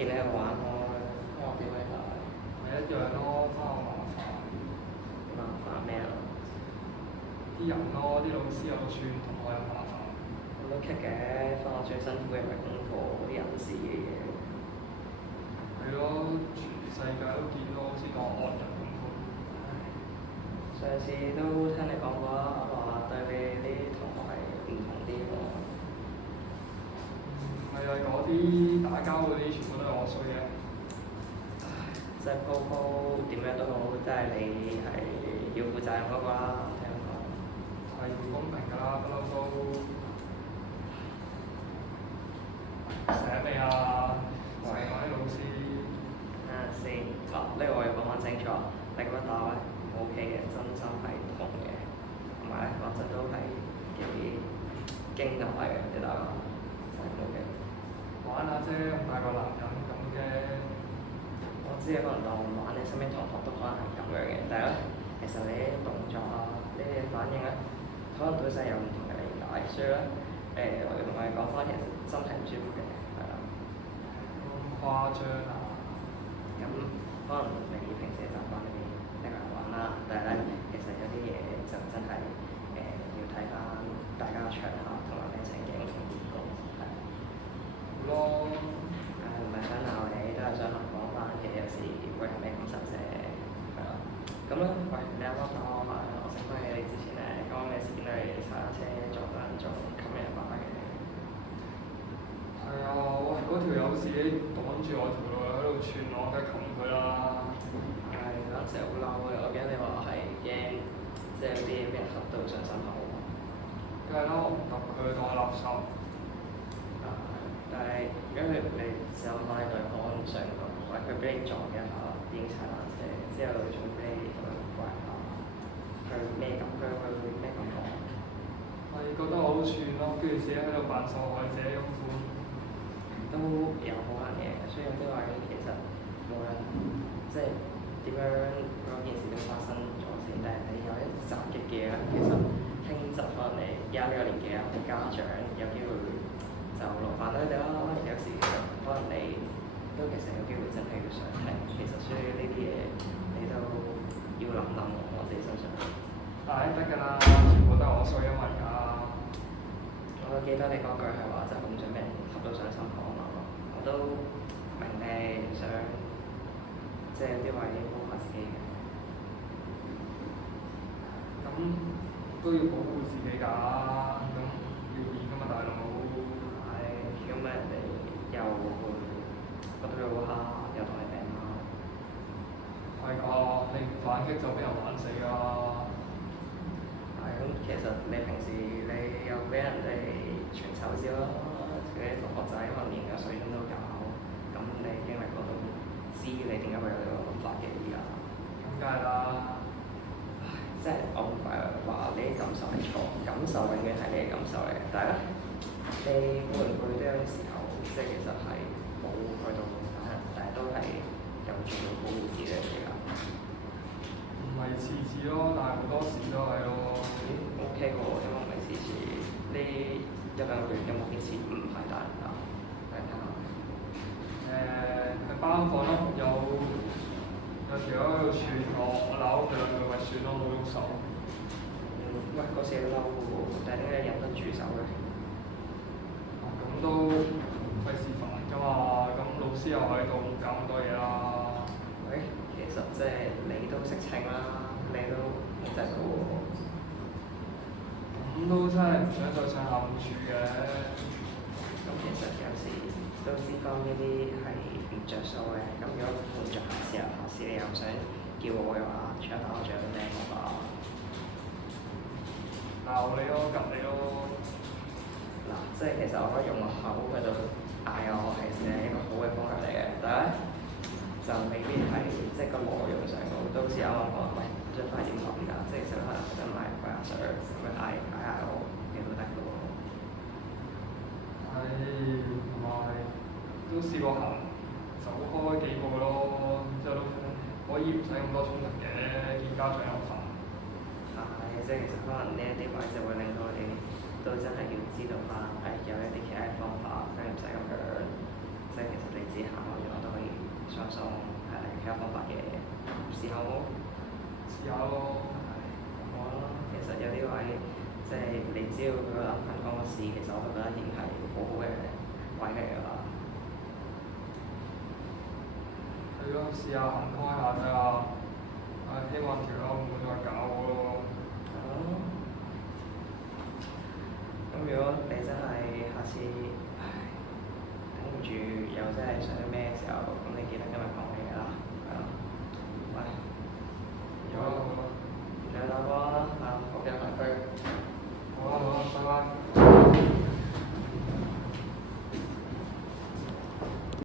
見你喺度玩開，我點你睇？咪一樣咯，翻學麻煩。麻煩咩啊？啲人咯，啲老師又串，同學又麻煩。咁都棘嘅，翻學最辛苦嘅咪功課啲人事嘅嘢。係咯，全世界都見到好似當惡人咁。上次都聽你講過話對你啲同學係唔同啲喎。係啊，嗰啲打交嗰啲全部都係我衰嘅。即係鋪鋪點樣都好，即係你係要負責任嗰個啦，聽講。係唔公平㗎啦，不嬲都。醒未啊？成日講啲老師。睇下先，嗱呢個我要講翻清楚，你咁樣打咧唔 OK 嘅，真心係痛嘅，同埋咧講真都係幾驚訝嘅，你打真係冇嘅。玩下啫，咁大個男人咁嘅。我知可能當玩，你身邊同學都可能係咁樣嘅，但係咧，其實你啲動作啊，呢啲反應咧，可能都真係有唔同嘅理解，所以咧，我要同你講翻，其實真係唔舒服嘅，係啦。咁誇張啊！咁可能你平時習慣你一個人玩啦，但係咧，其實有啲嘢就真係要睇翻大家場合同埋咩情景同結果，係。好咯。唔係想鬧你，都係想講翻嘅，有時會係咩感受啫，係啦。咁咧，喂，你啱啱打我埋，我醒翻起你之前咧講嘅事件都係踩單車撞爛咗，冚人巴嘅。係啊，喂，嗰條友自己擋住我條路喺度串我，梗係冚佢啦。係嗰陣時好嬲嘅，我記得你話係驚，即係有啲俾人揼到上心口。梗係啦，我唔揼佢當我垃圾。但係如果你試下翻對方上個，喂佢俾你撞一下，已經踩單車，之後仲俾你咁樣刮下，佢咩感？佢會咩感覺？係覺得我好串咯，跟住自己喺度扮受害者咁款。都有可能嘅，所以有啲話其實無論即係點樣嗰件事都發生咗先，但係你有一襲擊嘅咧，其實輕則可能你而家呢個年紀啊，啲家長有機會就勞煩咗你哋啦。有時其實可能你都其實有機會真係要上庭，其實所以呢啲嘢你都要諗諗我自己身上。但係得㗎啦，全部都係我衰，因為㗎。我記得你嗰句係話，就係咁想俾人揼到上心口啊嘛。我都明你想，即係有啲位保護下自己嘅。咁都要保護自己㗎，咁要面㗎嘛，大佬。係，咁人哋又會覺得你好蝦，又同你病貓。係㗎，你唔反擊就俾人玩死㗎啦。係咁，其實你平時你又俾人哋傳手指咯，嗰啲同學仔可能連個水鐘都搞，咁你經歷過都知你點解會有呢個諗法嘅而家。咁梗係啦。即係我唔係話你啲感受係錯，感受永遠係你嘅感受嚟嘅。但係咧，你會唔會都有啲時候，即係其實係冇去到打人，但係都係有做到保護自己嘅嘢㗎？唔係次次咯，但係好多時都係咯。OK 喎，因為唔係次次呢一兩個月有冇幾次唔係打人㗎？睇下。係班房咯，有條友喺度串我鬧佢兩句咪算咯，冇喐手。喂，嗰時嬲嘅喎，但係點解忍得住手嘅？咁都費事煩㗎嘛，咁老師又喺度，唔搞咁多嘢啦。喂，其實即係你都識稱啦，你都控制到喎。咁都真係唔想再上下午住嘅。咁其實有時都知講呢啲係唔着數嘅。咁如果換著下次你又想叫我嘅話，除咗打我，仲有啲咩方法？鬧你咯，及你咯。嗱，即係其實我可以用個口去到嗌我係一個好嘅方法嚟嘅，但係咧就未必係即係個內容上高，都好似啱啱講，喂，張翻點諗㗎？即係其實可能想買貴阿 Sir 咁樣嗌我，你都得嘅喎。係，同埋都試過行走開幾個咯，之後都可以唔使咁多衝突嘅，見家長又煩。係，即係其實可能呢一啲位就會令到我哋都真係要知道翻，有一啲其他嘅方法，咁唔使咁樣，即係其實你只行開咗。試下咯。係我咯，其實有啲位即係你只要佢個諗法講個試，其實我就覺得已經係好好嘅位嚟㗎啦。係咯，試下行開下睇下，希望條友唔會再搞我咯。係咯。咁如果你真係下次，唉，頂唔住有